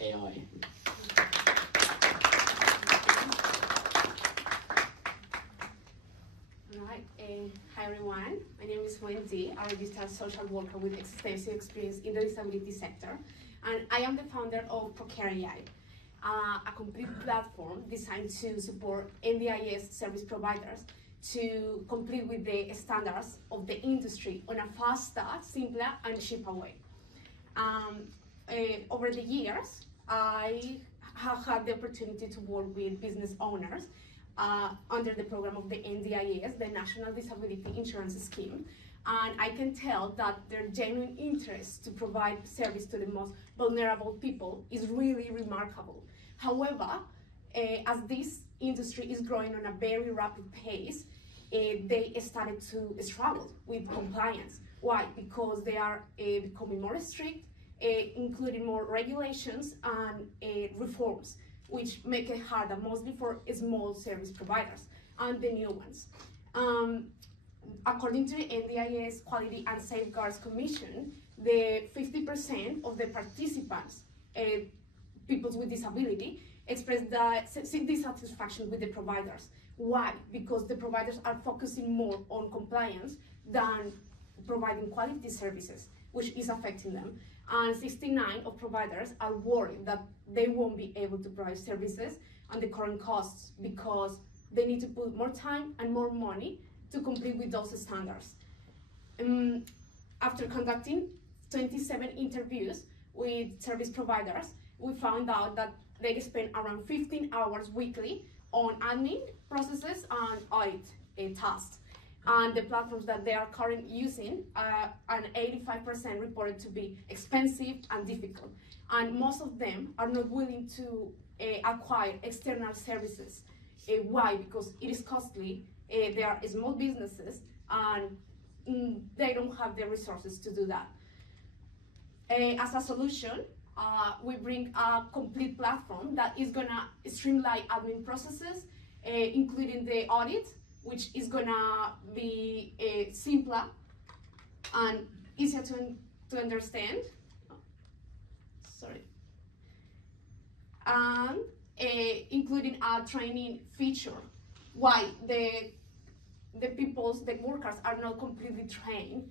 AI. Alright, hi everyone. My name is Wendy, a registered social worker with extensive experience in the disability sector, and I am the founder of Procare AI, a complete platform designed to support NDIS service providers to compete with the standards of the industry on a faster, simpler, and cheaper way. Over the years, I have had the opportunity to work with business owners under the program of the NDIS, the National Disability Insurance Scheme, and I can tell that their genuine interest to provide service to the most vulnerable people is really remarkable. However, as this industry is growing on a very rapid pace, they started to struggle with compliance. Why? Because they are becoming more strict, including more regulations and reforms, which make it harder, mostly for small service providers and the new ones. According to the NDIS Quality and Safeguards Commission, the 50% of the participants, people with disability, express dissatisfaction with the providers. Why? Because the providers are focusing more on compliance than providing quality services, which is affecting them. And 69% of providers are worried that they won't be able to provide services on the current costs because they need to put more time and more money to complete with those standards. After conducting 27 interviews with service providers, we found out that they spend around 15 hours weekly on admin processes and audit tasks. And the platforms that they are currently using are 85% reported to be expensive and difficult. And most of them are not willing to acquire external services. Why? Because it is costly, they are small businesses, and they don't have the resources to do that. As a solution, we bring a complete platform that is gonna streamline admin processes, including the audit, which is gonna be simpler and easier to understand. Sorry. And including a training feature. Why? The workers are not completely trained,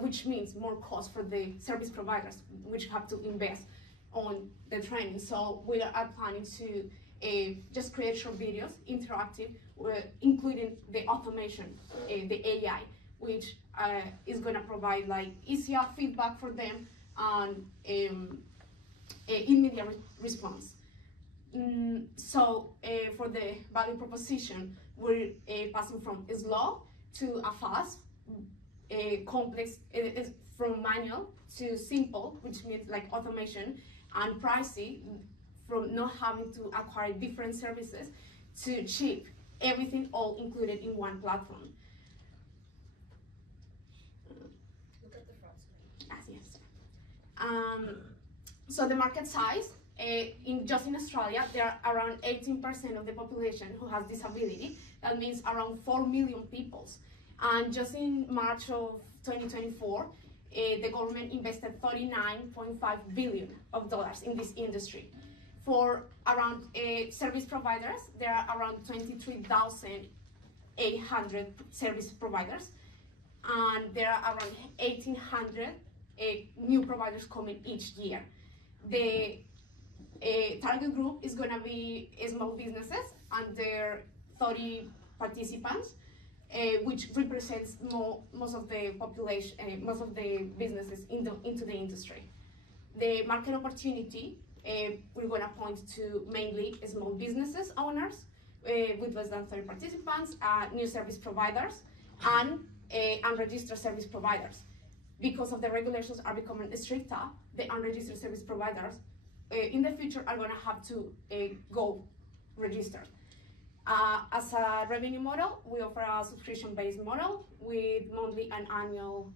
which means more cost for the service providers, which have to invest on the training. So we are planning to just create short videos, interactive, including the automation, the AI, which is going to provide like easier feedback for them and immediate response. So for the value proposition, we're passing from slow to a fast, complex, from manual to simple, which means like automation, and pricey, from not having to acquire different services to cheap, everything all included in one platform. Look at the front screen. Yes. So the market size, just in Australia, there are around 18% of the population who has disability. That means around 4 million people. And just in March of 2024, the government invested $39.5 billion in this industry. For around service providers, there are around 23,800 service providers, and there are around 1,800 new providers coming each year. The target group is going to be small businesses, and there are 30 participants, which represents most of the population, most of the businesses into the industry. The market opportunity, we're going to point to mainly small businesses owners with less than 30 participants, new service providers, and unregistered service providers. Because of the regulations are becoming stricter, the unregistered service providers in the future are going to have to go registered. As a revenue model, we offer a subscription-based model with monthly and annual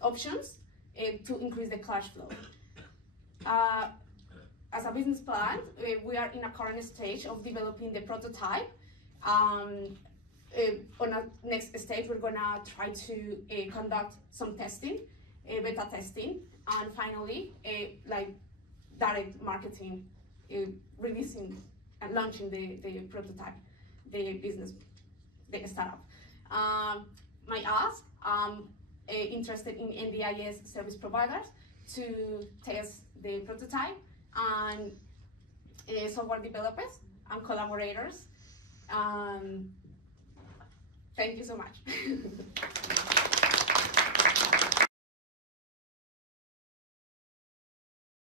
options to increase the cash flow. As a business plan, we are in a current stage of developing the prototype. On a next stage, we're gonna try to conduct some testing, beta testing, and finally, like direct marketing, releasing and launching the prototype, the business, the startup. My ask, I'm interested in NDIS service providers to test the prototype, and software developers and collaborators. Thank you so much.